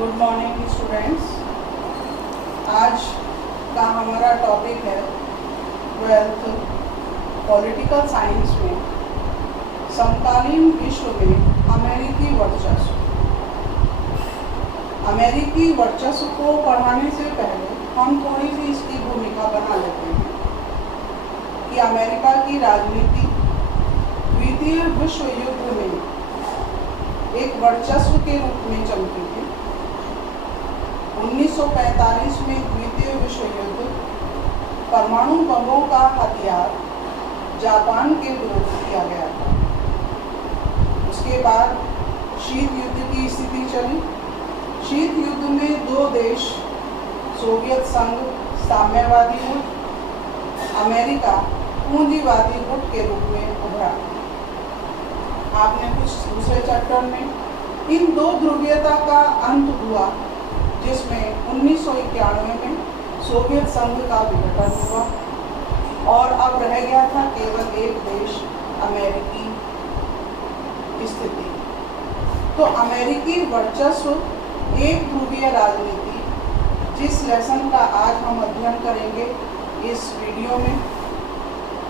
Good morning students. आज का हमारा टॉपिक है 12th पॉलिटिकल साइंस में समकालीन विश्व में अमेरिकी वर्चस्व। अमेरिकी वर्चस्व को पढ़ाने से पहले हम थोड़ी सी इसकी भूमिका बना लेते हैं कि अमेरिका की राजनीति द्वितीय विश्व युद्ध में एक वर्चस्व के रूप में चमकी थी। 1945 में द्वितीय विश्व युद्ध परमाणु बमों का हथियार जापान के विरुद्ध किया गया था। उसके बाद शीत युद्ध की स्थिति चली। शीत युद्ध में दो देश सोवियत संघ साम्यवादी गुट, अमेरिका पूंजीवादी गुट के रूप में उभरा। आपने कुछ दूसरे चैप्टर में इन दो ध्रुवीयता का अंत हुआ, जिसमें 1991 में सोवियत संघ का विघटन हुआ और अब रह गया था केवल एक देश अमेरिकी स्थिति। तो अमेरिकी वर्चस्व एक ध्रुवीय राजनीति, जिस लेसन का आज हम अध्ययन करेंगे इस वीडियो में,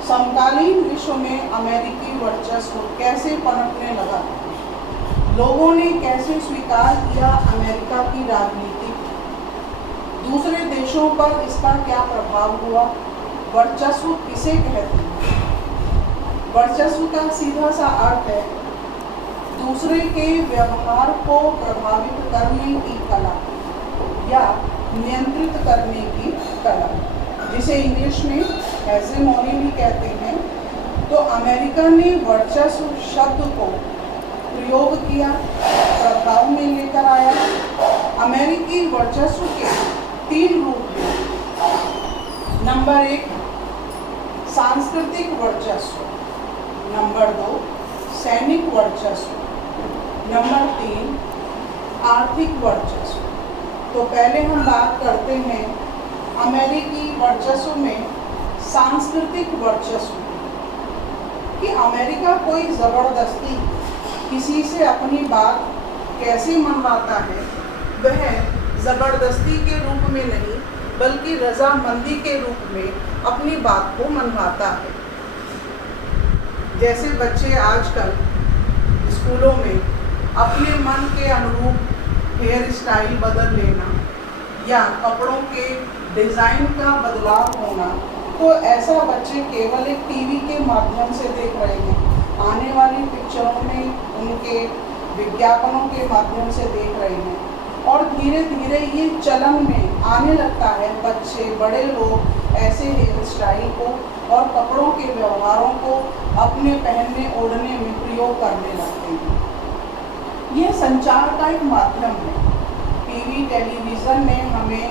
समकालीन विश्व में अमेरिकी वर्चस्व कैसे पनपने लगा, लोगों ने कैसे स्वीकार किया अमेरिका की राजनीति, दूसरे देशों पर इसका क्या प्रभाव हुआ, वर्चस्व किसे कहते हैं। वर्चस्व का सीधा सा अर्थ है दूसरे के व्यवहार को प्रभावित करने की कला या नियंत्रित करने की कला, जिसे इंग्लिश में हेजेमोनी भी कहते हैं। तो अमेरिका ने वर्चस्व शब्द को प्रयोग किया, प्रभाव में लेकर आया। अमेरिकी वर्चस्व के 3 रूप हैं। नंबर 1 सांस्कृतिक वर्चस्व, नंबर 2 सैनिक वर्चस्व, नंबर 3 आर्थिक वर्चस्व। तो पहले हम बात करते हैं अमेरिकी वर्चस्व में सांस्कृतिक वर्चस्व कि अमेरिका कोई ज़बरदस्ती किसी से अपनी बात कैसे मनवाता है। वह ज़बरदस्ती के रूप में नहीं बल्कि रजामंदी के रूप में अपनी बात को मनवाता है। जैसे बच्चे आजकल स्कूलों में अपने मन के अनुरूप हेयर स्टाइल बदल लेना या कपड़ों के डिज़ाइन का बदलाव होना, तो ऐसा बच्चे केवल एक टीवी के माध्यम से देख रहे हैं, आने वाली पिक्चरों में उनके विज्ञापनों के माध्यम से देख रहे हैं और धीरे धीरे ये चलन में आने लगता है। बच्चे बड़े लोग ऐसे हेयर स्टाइल को और कपड़ों के व्यवहारों को अपने पहनने ओढ़ने में प्रयोग करने लगते हैं। यह संचार का एक माध्यम है। टीवी टेलीविज़न ने हमें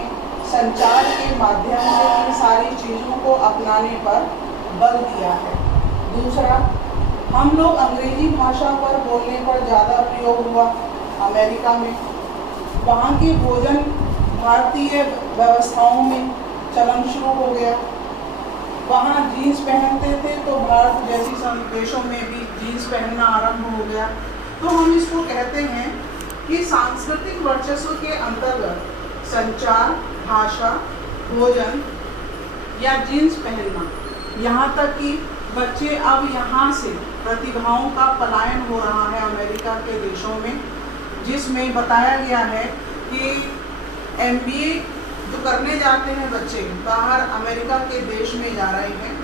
संचार के माध्यम से इन सारी चीज़ों को अपनाने पर बल दिया है। दूसरा, हम लोग अंग्रेजी भाषा पर बोलने पर ज़्यादा प्रयोग हुआ अमेरिका में। वहाँ की भोजन भारतीय व्यवस्थाओं में चलन शुरू हो गया। वहाँ जीन्स पहनते थे तो भारत जैसी देशों में भी जीन्स पहनना आरंभ हो गया। तो हम इसको कहते हैं कि सांस्कृतिक वर्चस्व के अंतर्गत संचार, भाषा, भोजन या जीन्स पहनना, यहाँ तक कि बच्चे अब यहाँ से प्रतिभाओं का पलायन हो रहा है अमेरिका के देशों में, जिसमें बताया गया है कि MBA जो करने जाते हैं बच्चे बाहर अमेरिका के देश में जा रहे हैं।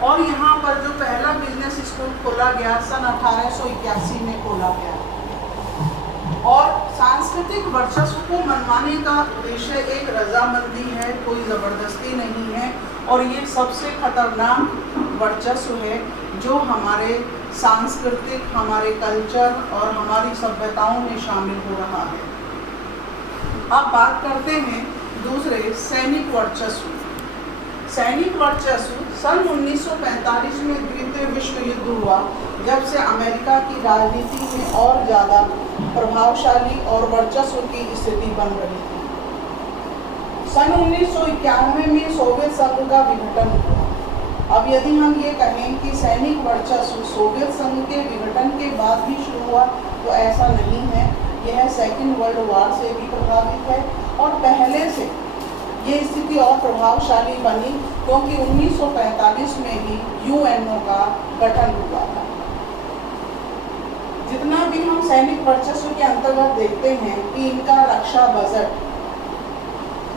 और यहाँ पर जो पहला बिजनेस स्कूल खोला गया सन 1881 में खोला गया। और सांस्कृतिक वर्चस्व को मनवाने का उद्देश्य एक रजामंदी है, कोई ज़बरदस्ती नहीं है। और ये सबसे खतरनाक वर्चस्व है जो हमारे सांस्कृतिक, हमारे कल्चर और हमारी सभ्यताओं में शामिल हो रहा है। अब बात करते हैं दूसरे सैनिक वर्चस्व। सैनिक वर्चस्व सन 1945 में द्वितीय विश्व युद्ध हुआ, जब से अमेरिका की राजनीति में और ज़्यादा प्रभावशाली और वर्चस्व की स्थिति बन रही थी। सन 1991 में सोवियत संघ का विघटन हुआ। अब यदि हम ये कहें कि सैनिक वर्चस्व सोवियत संघ के विघटन के बाद भी शुरू हुआ, तो ऐसा नहीं है। यह सेकेंड वर्ल्ड वॉर से भी प्रभावित है और पहले से ये स्थिति और प्रभावशाली बनी क्योंकि 1945 में ही यूएनओ का गठन हुआ था। जितना भी हम सैनिक वर्चस्व के अंतर्गत देखते हैं कि इनका रक्षा बजट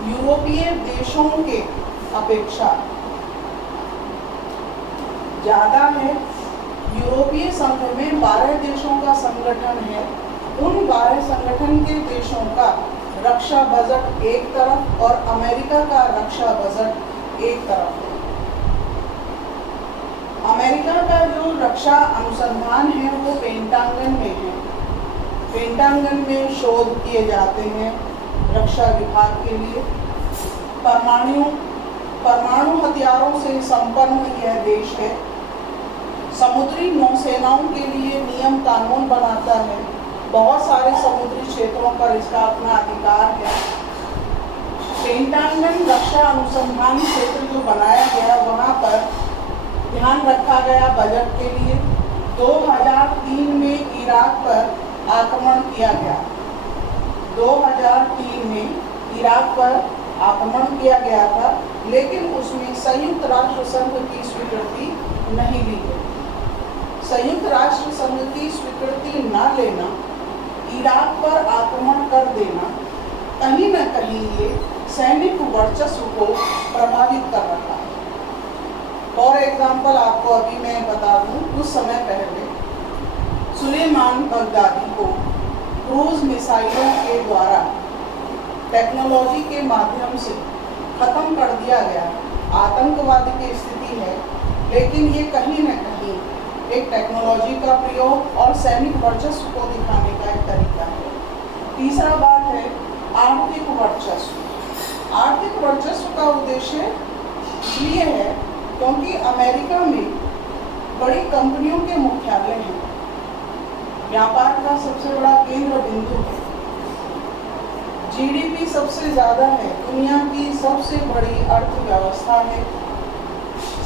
यूरोपीय देशों के अपेक्षा ज़्यादा है। यूरोपीय संघ में 12 देशों का संगठन है। उन 12 संगठन के देशों का रक्षा बजट एक तरफ और अमेरिका का रक्षा बजट एक तरफ है। अमेरिका का जो रक्षा अनुसंधान है वो पेंटागन में है। पेंटागन में शोध किए जाते हैं रक्षा विभाग के लिए। परमाणु हथियारों से संपन्न यह देश है। समुद्री नौसेनाओं के लिए नियम कानून बनाता है। बहुत सारे समुद्री क्षेत्रों पर इसका अपना अधिकार है। पेंटागन रक्षा अनुसंधान क्षेत्र जो बनाया गया वहाँ पर ध्यान रखा गया बजट के लिए। 2003 में इराक पर आक्रमण किया गया। 2003 में इराक पर आक्रमण किया गया था, लेकिन उसमें संयुक्त राष्ट्र संघ की स्वीकृति नहीं ली गई। संयुक्त राष्ट्र संघ की स्वीकृति न लेना, इराक पर आक्रमण कर देना, कहीं न कहीं ये सैनिक वर्चस्व को प्रभावित कर रहा है। फॉर एग्जाम्पल आपको अभी मैं बता दूं, कुछ समय पहले सुलेमान बगदादी को क्रूज मिसाइलों के द्वारा टेक्नोलॉजी के माध्यम से खत्म कर दिया गया। आतंकवाद की स्थिति है, लेकिन ये कहीं न कहीं एक टेक्नोलॉजी का प्रयोग और सैनिक वर्चस्व को दिखाने का एक तरीका है। तीसरा बात है आर्थिक वर्चस्व। आर्थिक वर्चस्व का उद्देश्य इसलिए है क्योंकि अमेरिका में बड़ी कंपनियों के मुख्यालय हैं। व्यापार का सबसे बड़ा केंद्र बिंदु है। जीडीपी सबसे ज़्यादा है। दुनिया की सबसे बड़ी अर्थव्यवस्था है।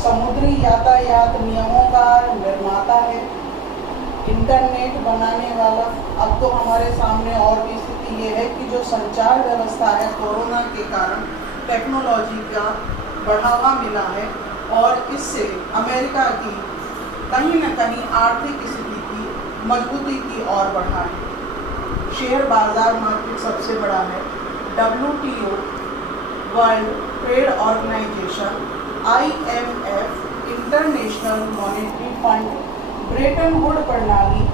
समुद्री यातायात नियमों का निर्माता है। इंटरनेट बनाने वाला। अब तो हमारे सामने और भी स्थिति ये है कि जो संचार व्यवस्था है, कोरोना के कारण टेक्नोलॉजी का बढ़ावा मिला है और इससे अमेरिका की कहीं न कहीं आर्थिक स्थिति की मजबूती की ओर बढ़ा है। शेयर बाजार मार्केट सबसे बड़ा है। WTO, world trade organisation, IMF, international monetary fund, Bretton Wood प्रणाली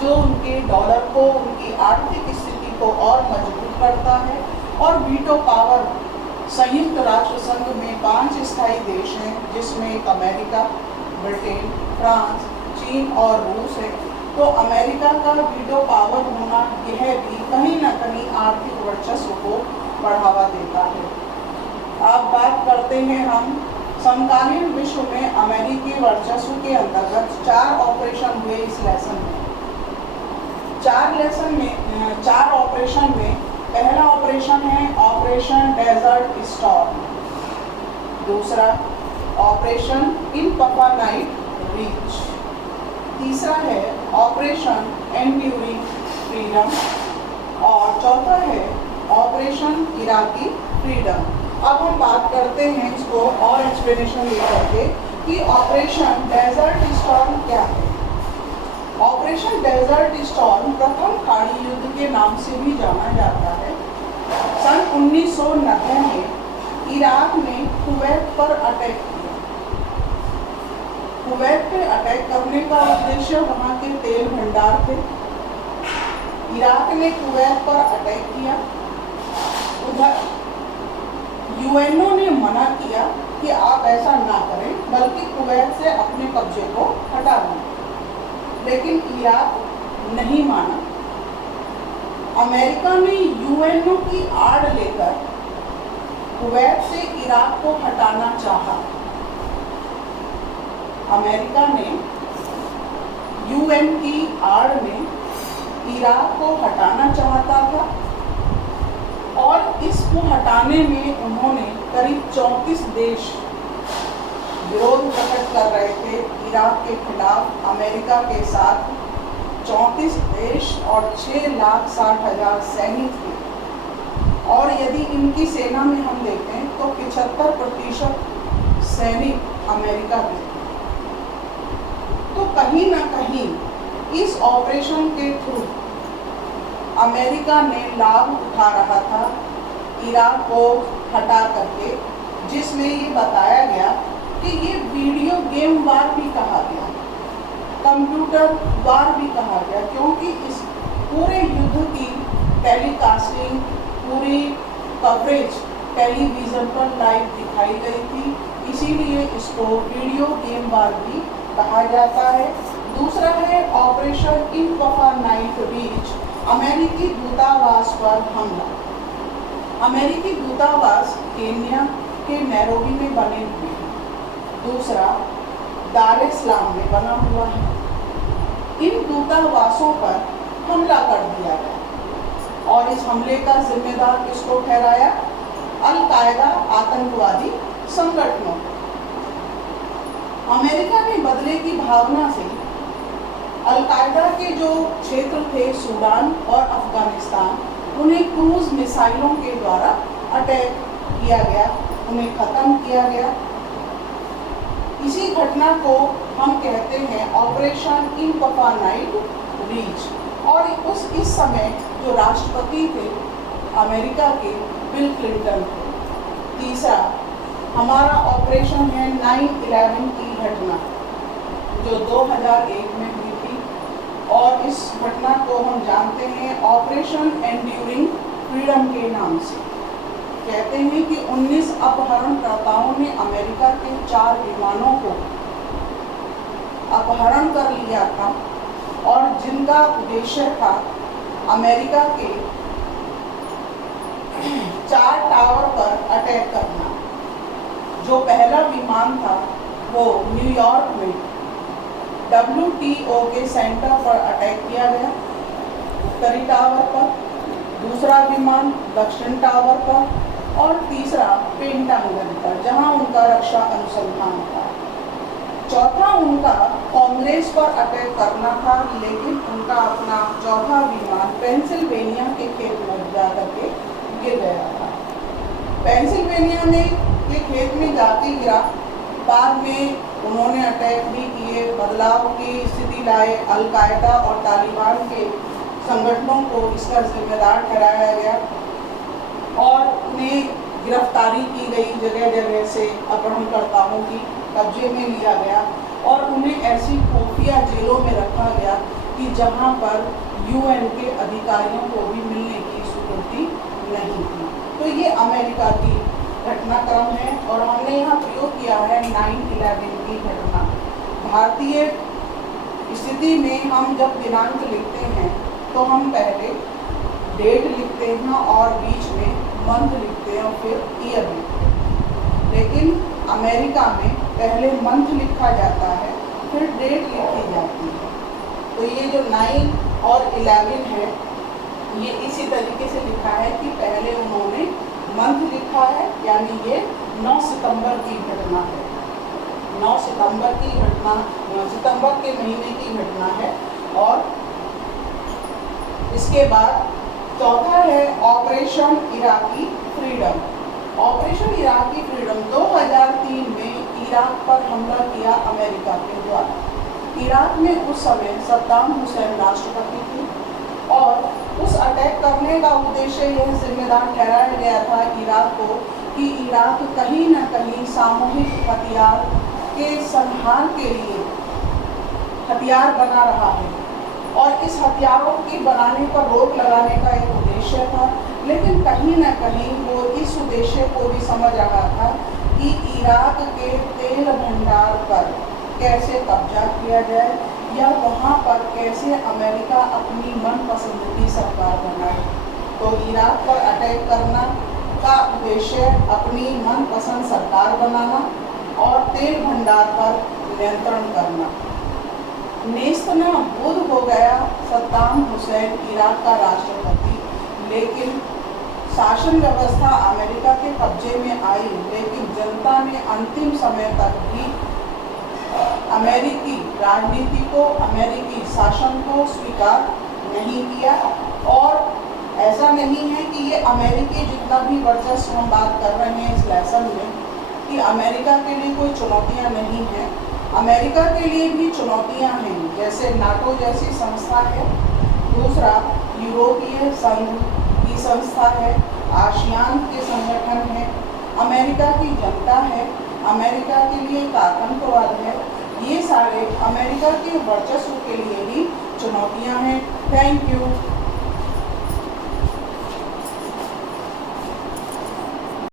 जो उनके डॉलर को, उनकी आर्थिक स्थिति को और मजबूत करता है। और वीटो पावर, संयुक्त राष्ट्र संघ में 5 स्थायी देश हैं, जिसमें एक अमेरिका, ब्रिटेन, फ्रांस, चीन और रूस है। तो अमेरिका का वीटो पावर होना यह भी कहीं न कहीं आर्थिक वर्चस्व को बढ़ावा देता है। अब बात करते हैं हम समकालीन विश्व में अमेरिकी वर्चस्व के अंतर्गत 4 ऑपरेशन हुए इस लेसन में। 4 ऑपरेशन में पहला ऑपरेशन है ऑपरेशन डेजर्ट स्टॉर्म। दूसरा ऑपरेशन इनपफानाइट रीच। तीसरा है ऑपरेशन एंड्यूरिंग फ्रीडम और चौथा है ऑपरेशन इराकी फ्रीडम। अब हम बात करते हैं इसको और एक्सप्लेनेशन लेकर के कि ऑपरेशन डेजर्ट स्टॉर्म क्या है। ऑपरेशन डेजर्ट स्टॉर्म प्रथम खाड़ी युद्ध के नाम से भी जाना जाता है। सन 1990 में इराक ने कुवैत पर अटैक किया। कुवैत पे अटैक करने का उद्देश्य वहाँ के तेल भंडार थे। इराक ने कुवैत पर अटैक किया। उधर यूएनओ ने मना किया कि आप ऐसा ना करें, बल्कि कुवैत से अपने कब्जे को हटा लें, लेकिन इराक नहीं माना। अमेरिका ने यूएनओ की आड़ लेकर कुवैत से इराक को हटाना चाहा। अमेरिका ने यूएन की आड़ में इराक को हटाना चाहता था और इसको हटाने में उन्होंने करीब 34 देश विरोध प्रकट कर रहे थे इराक के खिलाफ अमेरिका के साथ 34 देश और 6,60,000 सैनिक थे। और यदि इनकी सेना में हम देखें तो 75% सैनिक अमेरिका के थे। तो कहीं ना कहीं इस ऑपरेशन के थ्रू अमेरिका ने लाभ उठा रहा था इराक को हटा करके, जिसमें ये बताया गया कि ये वीडियो गेम वार भी कहा गया, कंप्यूटर वार भी कहा गया, क्योंकि इस पूरे युद्ध की टेलीकास्टिंग, पूरी कवरेज टेलीविज़न पर लाइव दिखाई गई थी, इसीलिए इसको वीडियो गेम वार भी कहा जाता है। दूसरा है ऑपरेशन इनकफा-नाइट रीच, अमेरिकी दूतावास पर हमला। अमेरिकी दूतावास केन्या के नैरोबी में बने हुए हैं, दूसरा दार एस सलाम में बना हुआ है। इन दूतावासों पर हमला कर दिया गया और इस हमले का जिम्मेदार किसको ठहराया? अल-कायदा आतंकवादी संगठनों। अमेरिका ने बदले की भावना से अल-कायदा के जो क्षेत्र थे सूडान और अफगानिस्तान, उन्हें क्रूज मिसाइलों के द्वारा अटैक किया गया, उन्हें ख़त्म किया गया। इसी घटना को हम कहते हैं ऑपरेशन इनकफा-नाइट रीच। और इस समय जो राष्ट्रपति थे अमेरिका के, बिल क्लिंटन थे। तीसरा हमारा ऑपरेशन है 9/11 की घटना, जो 2001 में हुई थी, और इस घटना को हम जानते हैं ऑपरेशन एंड्यूरिंग फ्रीडम के नाम से। कहते हैं कि 19 अपहरणकर्ताओं ने अमेरिका के 4 विमानों को अपहरण कर लिया था, और जिनका उद्देश्य था अमेरिका के 4 टावर पर अटैक करना। जो पहला विमान था वो न्यूयॉर्क में WTO के सेंटर पर अटैक किया गया, उत्तरी टावर पर, दूसरा विमान दक्षिण टावर पर, और तीसरा पेंटागन पर, जहां उनका रक्षा अनुसंधान था। चौथा उनका कांग्रेस पर अटैक करना था, लेकिन उनका अपना चौथा विमान पेंसिल्वेनिया के खेत में जाकर के गिर गया था। पेंसिल्वेनिया में के खेत में जाके गिरा। बाद में उन्होंने अटैक भी किए, बदलाव की स्थिति लाए। अल-कायदा और तालिबान के संगठनों को इसका जिम्मेदार ठहराया गया और उन्हें गिरफ्तारी की गई, जगह जगह से अपहरणकर्ताओं की कब्जे में लिया गया और उन्हें ऐसी खुफिया जेलों में रखा गया कि जहां पर UN के अधिकारियों को भी मिलने की स्वीकृति नहीं थी। तो ये अमेरिका की घटनाक्रम है और हमने यहाँ प्रयोग किया है 9/11 की घटना। भारतीय स्थिति में हम जब दिनांक लिखते हैं तो हम पहले डेट लिखते हैं और बीच में मंथ लिखते हैं और फिर ईयर लिखते हैं, लेकिन अमेरिका में पहले मंथ लिखा जाता है फिर डेट लिखी जाती है। तो ये जो 9 और 11 है ये इसी तरीके से लिखा है कि पहले उन्होंने मंथ लिखा है, यानी ये 9 सितंबर की घटना है। 9 सितंबर की घटना, सितंबर के महीने की घटना है। और इसके बाद चौथा है operation Iraqi freedom. Operation Iraqi freedom 2003 में इराक पर हमला किया अमेरिका के द्वारा। इराक में उस समय सद्दाम हुसैन राष्ट्रपति थे और उस अटैक करने का उद्देश्य यह जिम्मेदार ठहराया गया था इराक को कि इराक कहीं न कहीं सामूहिक हथियार के संहार के लिए हथियार बना रहा है और इस हथियारों की बनाने पर रोक लगाने का एक उद्देश्य था। लेकिन कहीं न कहीं वो इस उद्देश्य को भी समझ रहा था कि इराक के तेल भंडार पर कैसे कब्जा किया जाए या वहाँ पर कैसे अमेरिका अपनी मनपसंद की सरकार बनाए। तो इराक पर अटैक करना का उद्देश्य अपनी मनपसंद सरकार बनाना और तेल भंडार पर नियंत्रण करना। नेस्तनाबूद हो गया सद्दाम हुसैन इराक का राष्ट्रपति, लेकिन शासन व्यवस्था अमेरिका के कब्जे में आई, लेकिन जनता ने अंतिम समय तक भी अमेरिकी राजनीति को, अमेरिकी शासन को स्वीकार नहीं किया। और ऐसा नहीं है कि ये अमेरिकी जितना भी वर्चस्व हम बात कर रहे हैं इस लेसन में कि अमेरिका के लिए कोई चुनौतियां नहीं हैं। अमेरिका के लिए भी चुनौतियां हैं, जैसे नाटो जैसी संस्था है, दूसरा यूरोपीय संघ की संस्था है, आसियान के संगठन है, अमेरिका की जनता है, अमेरिका के लिए एक आतंकवाद है। ये सारे अमेरिका के वर्चस्व के लिए भी चुनौतियां हैं। Thank you.